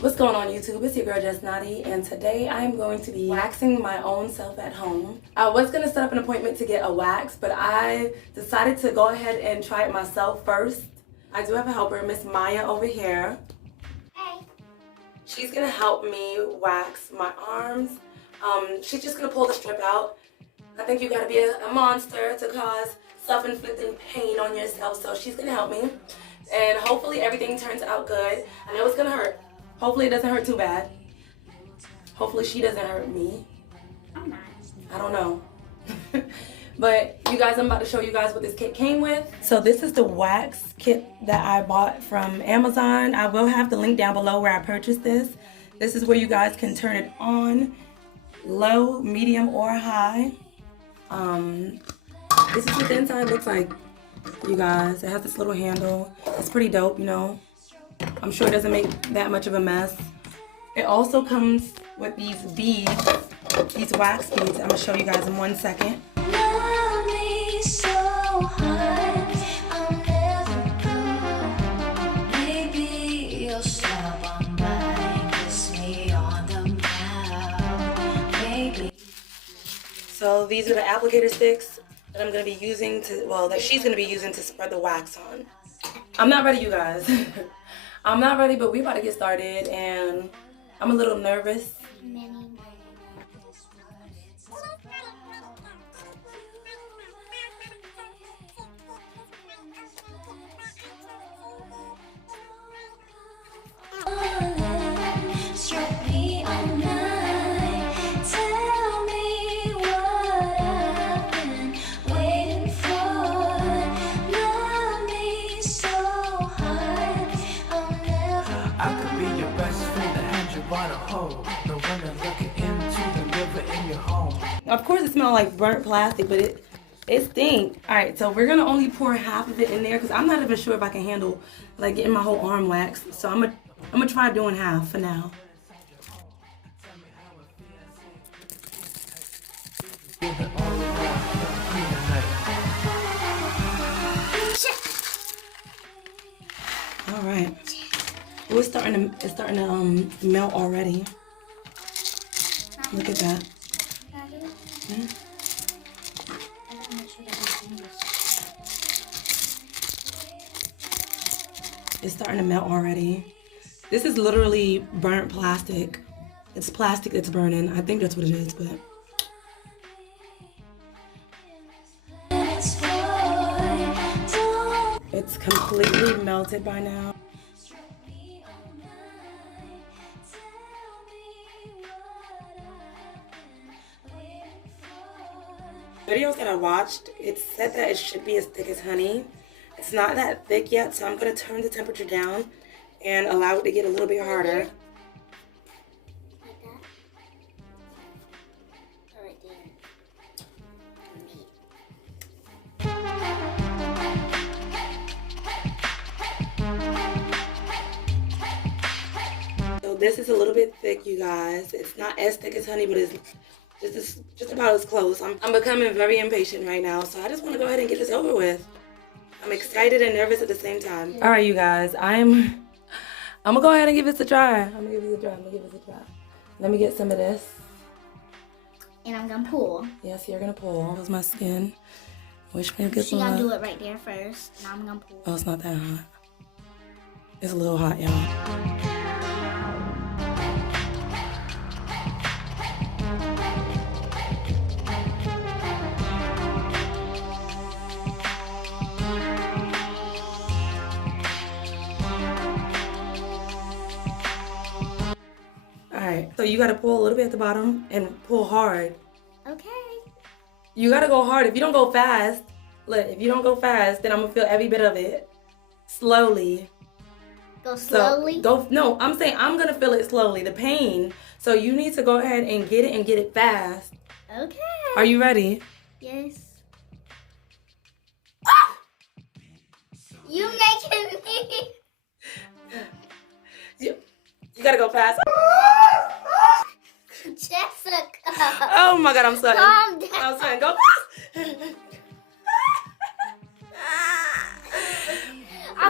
What's going on YouTube? It's your girl Just Naughty, and today I am going to be waxing my own self at home. I was going to set up an appointment to get a wax, but I decided to go ahead and try it myself first. I do have a helper, Miss Maya over here. Hey. She's going to help me wax my arms. She's just going to pull the strip out. I think you got to be a monster to cause self-inflicting pain on yourself, so she's going to help me. And hopefully everything turns out good. I know it's going to hurt. Hopefully it doesn't hurt too bad. Hopefully she doesn't hurt me. I'm not. I don't know. But you guys, I'm about to show you guys what this kit came with. So this is the wax kit that I bought from Amazon. I will have the link down below where I purchased this. This is where you guys can turn it on, low, medium, or high. This is what the inside looks like, you guys. It has this little handle. It's pretty dope, you know. I'm sure it doesn't make that much of a mess. It also comes with these beads, these wax beads. I'm gonna show you guys in 1 second. Love me so hard, I'll never go. Maybe you'll stop on by, kiss me on the mouth. Maybe. So these are the applicator sticks that I'm gonna be using to, well, that she's gonna be using to spread the wax on. I'm not ready, you guys. I'm not ready, but we about to get started, and I'm a little nervous. Struck me all night. Tell me what I've been waiting for. Love me so hard, I'll never. I could be your best friend, the hand you wanna hold, the one that's looking into the river in your home. Of course it smells like burnt plastic, but it stinks. All right, so we're gonna only pour half of it in there because I'm not even sure if I can handle like getting my whole arm waxed. So I'm gonna try doing half for now. You're the only one for me tonight. All right. Oh, it's starting to melt already. Look at that. It's starting to melt already. This is literally burnt plastic. It's plastic that's burning. I think that's what it is, but. It's completely melted by now. Videos that I watched, it said that it should be as thick as honey. It's not that thick yet, so I'm gonna turn the temperature down and allow it to get a little bit harder. Like that? Or right there. So this is a little bit thick, you guys. It's not as thick as honey, but it's just about as close. I'm becoming very impatient right now, so I just want to go ahead and get this over with. I'm excited and nervous at the same time. All right, you guys, I'm gonna go ahead and give this a try. I'm gonna give this a try. Let me get some of this. And I'm gonna pull. Yes, you're gonna pull. That was my skin. Wish me a good She one. gotta do it right there first. Now I'm gonna pull. Oh, it's not that hot. It's a little hot, y'all. Alright, so you gotta pull a little bit at the bottom and pull hard. Okay. You gotta go hard. If you don't go fast, look, if you don't go fast, then I'm gonna feel every bit of it. Slowly. Go slowly. No, I'm saying I'm gonna feel it slowly, the pain. So you need to go ahead and get it fast. Okay. Are you ready? Yes. Ah! You making me. You gotta go fast. Jessica. Oh my God, I'm sweating. Calm down. I'm sweating. Go fast.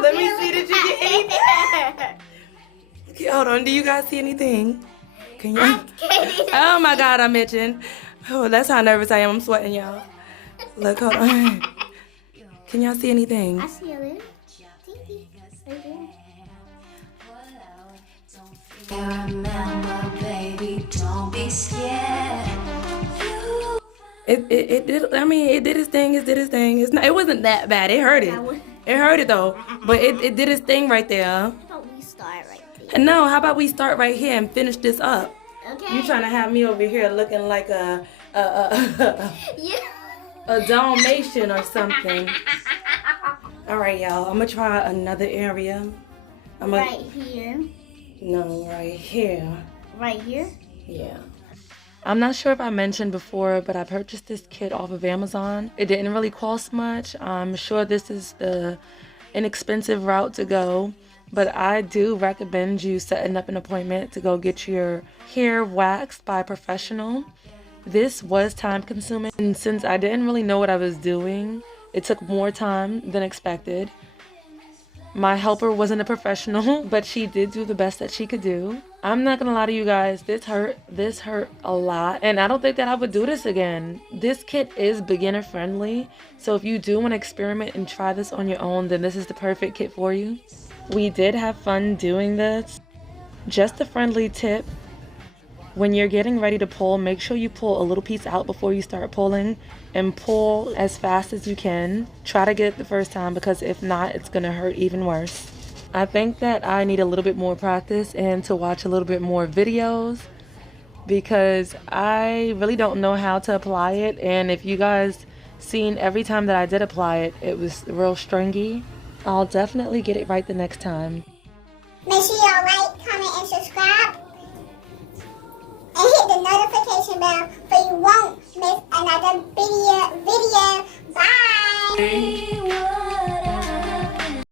Let me see, did you get anything? Hold on, do you guys see anything? Can you? I'm kidding. Oh my God, I'm itching. Oh, that's how nervous I am. I'm sweating, y'all. Look, hold on. Can y'all see anything? I see a little. Right there. Remember, baby, don't be scared. It did. I mean, it did its thing. It did its thing. It's not. It wasn't that bad. It hurt it. It hurt it though. But it did its thing right there. How about we start right there? No, how about we start right here and finish this up? Okay. You trying to have me over here looking like a Yeah. a Dalmatian or something? All right, y'all. I'm gonna try another area. Right here. No, right here. Right here. Yeah. I'm not sure if I mentioned before, but I purchased this kit off of Amazon. It didn't really cost much. I'm sure this is the inexpensive route to go, but I do recommend you setting up an appointment to go get your hair waxed by a professional. This was time consuming, and since I didn't really know what I was doing, it took more time than expected. My helper wasn't a professional, but she did do the best that she could do. I'm not gonna lie to you guys, this hurt a lot, and I don't think that I would do this again. This kit is beginner friendly, so if you do want to experiment and try this on your own, then this is the perfect kit for you. We did have fun doing this. Just a friendly tip, when you're getting ready to pull, make sure you pull a little piece out before you start pulling, and pull as fast as you can. Try to get it the first time, because if not, it's gonna hurt even worse. I think that I need a little bit more practice and to watch a little bit more videos, because I really don't know how to apply it, and if you guys seen every time that I did apply it, it was real stringy. I'll definitely get it right the next time. Make sure y'all like, comment, and subscribe. And hit the notification bell so you won't miss another video. Bye!